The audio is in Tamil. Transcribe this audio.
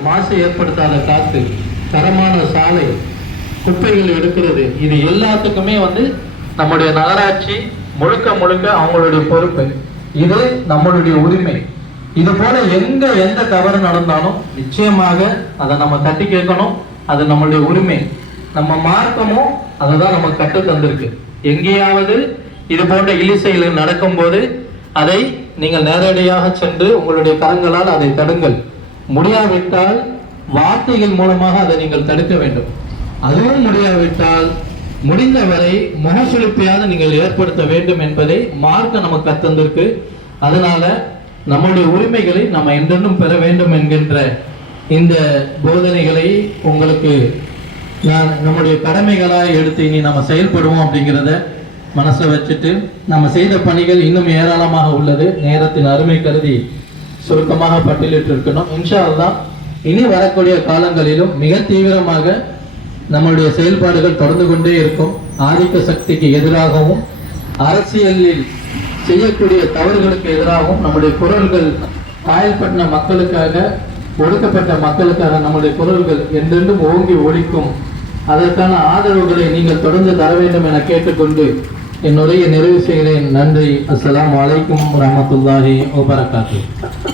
மாசு ஏற்படுத்தாத காத்து, தரமான சாலை, குப்பைகள் எடுக்கிறது, இது எல்லாத்துக்குமே நம்முடைய நகராட்சி முழுக்க முழுக்க அவங்களுடைய பொறுப்பு. இது நம்மளுடைய உரிமை. இது போல எந்த தவறு நடந்தாலும் நிச்சயமாக அதை நம்ம தட்டி கேட்கணும். அது நம்மளுடைய உரிமை. நம்ம மார்க்கமும் அதை தான் நமக்கு கற்று தந்திருக்கு. எங்கேயாவது இது போன்ற இழிசெயல் நடக்கும் போது அதை நீங்கள் நேரடியாக சென்று உங்களுடைய கரங்களால் அதை தடுங்கள். முடியாவிட்டால் வார்த்தைகள் மூலமாக அதை நீங்கள் தடுக்க வேண்டும். அதுவும் முடியாவிட்டால் முடிந்தவரை முகசுளிப்பையாக நீங்கள் ஏற்படுத்த வேண்டும் என்பதை மார்க்க நமக்கு கத்தந்திருக்கு. அதனால நம்முடைய உரிமைகளை நம்ம என்றென்றும் பெற வேண்டும் என்கின்ற இந்த போதனைகளை உங்களுக்கு நான் நம்முடைய கடமைகளாக எடுத்து இனி நம்ம செயல்படுவோம் அப்படிங்கிறத மனசில் வச்சுட்டு, நம்ம செய்த பணிகள் இன்னும் ஏராளமாக உள்ளது. நேரத்தின் அருமை கருதி சுருக்கமாக பட்டியலிட்டு இருக்கணும். இன்ஷா அல்லாஹ் இனி வரக்கூடிய காலங்களிலும் மிக தீவிரமாக நம்மளுடைய செயல்பாடுகள் தொடர்ந்து கொண்டே இருக்கும். ஆதிக்க சக்திக்கு எதிராகவும் அரசியலில் செய்யக்கூடிய தவறுகளுக்கு எதிராகவும் நம்முடைய குரல்கள், காயல்பட்ட மக்களுக்காக, ஒடுக்கப்பட்ட மக்களுக்காக நம்முடைய குரல்கள் என்றென்றும் ஓங்கி ஒலிக்கும். அதற்கான ஆதரவுகளை நீங்கள் தொடர்ந்து தர வேண்டும் என கேட்டுக்கொண்டு என்னுடைய நிறைவு செய்கிறேன். நன்றி. அஸ்ஸலாமு அலைக்கும் வரஹ்மத்துல்லாஹி வபரகாத்துஹு.